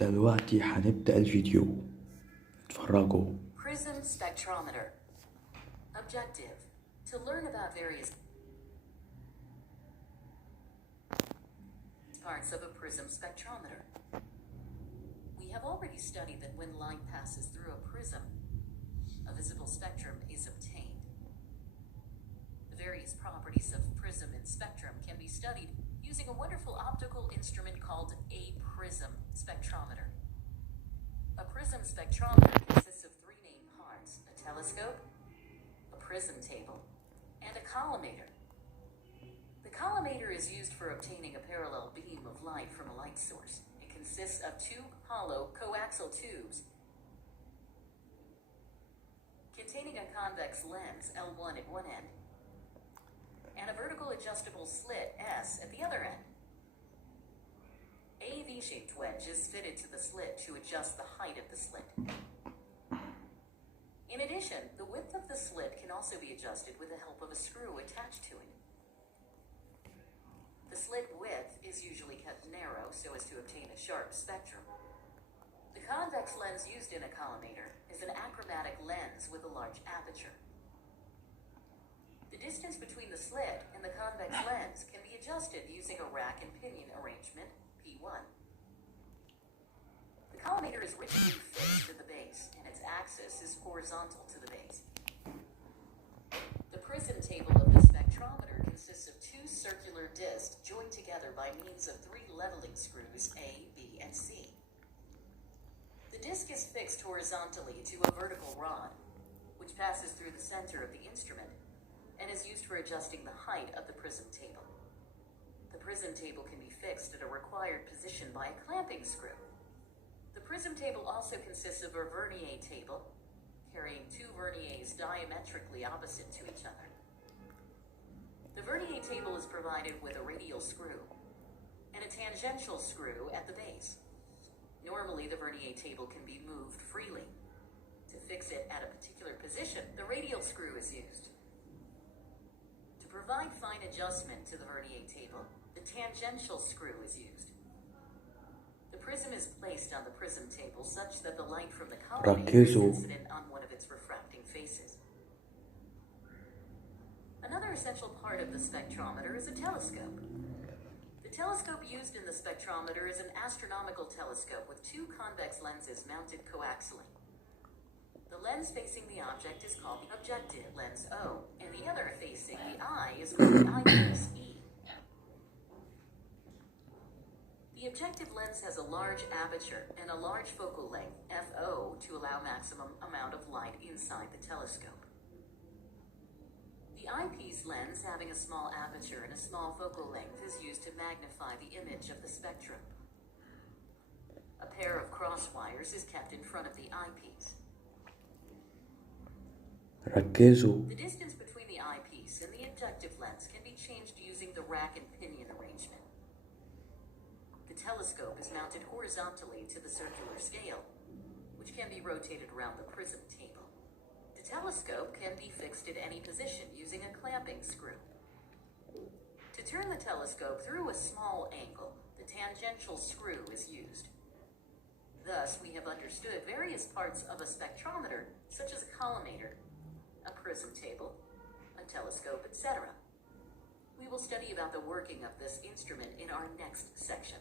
دلوقتي هنبدأ الفيديو. اتفرجوا. Prism spectrometer. Objective: to learn about various parts of a prism spectrometer. We have already studied that when light passes through a prism, a visible spectrum is obtained. The various properties of prism and spectrum can be studied using a wonderful optical instrument called a prism spectrometer. A prism spectrometer consists of three main parts: a telescope, a prism table, and a collimator. The collimator is used for obtaining a parallel beam of light from a light source. It consists of two hollow coaxial tubes containing a convex lens L1 at one end and a vertical adjustable slit S at the other end. A V-shaped wedge is fitted to the slit to adjust the height of the slit. In addition, the width of the slit can also be adjusted with the help of a screw attached to it. The slit width is usually kept narrow so as to obtain a sharp spectrum. The convex lens used in a collimator is an achromatic lens with a large aperture. The distance between the slit and the convex lens can be adjusted using a rack and pinion arrangement, P1. The collimator is rigidly fixed to the base, and its axis is horizontal to the base. The prism table of the spectrometer consists of two circular discs joined together by means of three leveling screws A, B, and C. The disc is fixed horizontally to a vertical rod, which passes through the center of the instrument and is used for adjusting the height of the prism table. The prism table can be fixed at a required position by a clamping screw. The prism table also consists of a vernier table, carrying two verniers diametrically opposite to each other. The vernier table is provided with a radial screw and a tangential screw at the base. Normally, the vernier table can be moved freely. To fix it at a particular position, the radial screw is used. To provide fine adjustment to the vernier table, the tangential screw is used. The prism is placed on the prism table such that the light from the collimator is incident on one of its refracting faces. Another essential part of the spectrometer is a telescope. The telescope used in the spectrometer is an astronomical telescope with two convex lenses mounted coaxially. The lens facing the object is called the objective lens O, and the other facing the eye is called the eyepiece E. The objective lens has a large aperture and a large focal length, FO, to allow maximum amount of light inside the telescope. The eyepiece lens, having a small aperture and a small focal length, is used to magnify the image of the spectrum. A pair of cross wires is kept in front of the eyepiece. The distance between the eyepiece and the objective lens can be changed using the rack and pinion arrangement. The telescope is mounted horizontally to the circular scale, which can be rotated around the prism table. The telescope can be fixed at any position using a clamping screw. To turn the telescope through a small angle, the tangential screw is used. Thus, we have understood various parts of a spectrometer, such as a collimator, a prism table, a telescope, etc. We will study about the working of this instrument in our next section.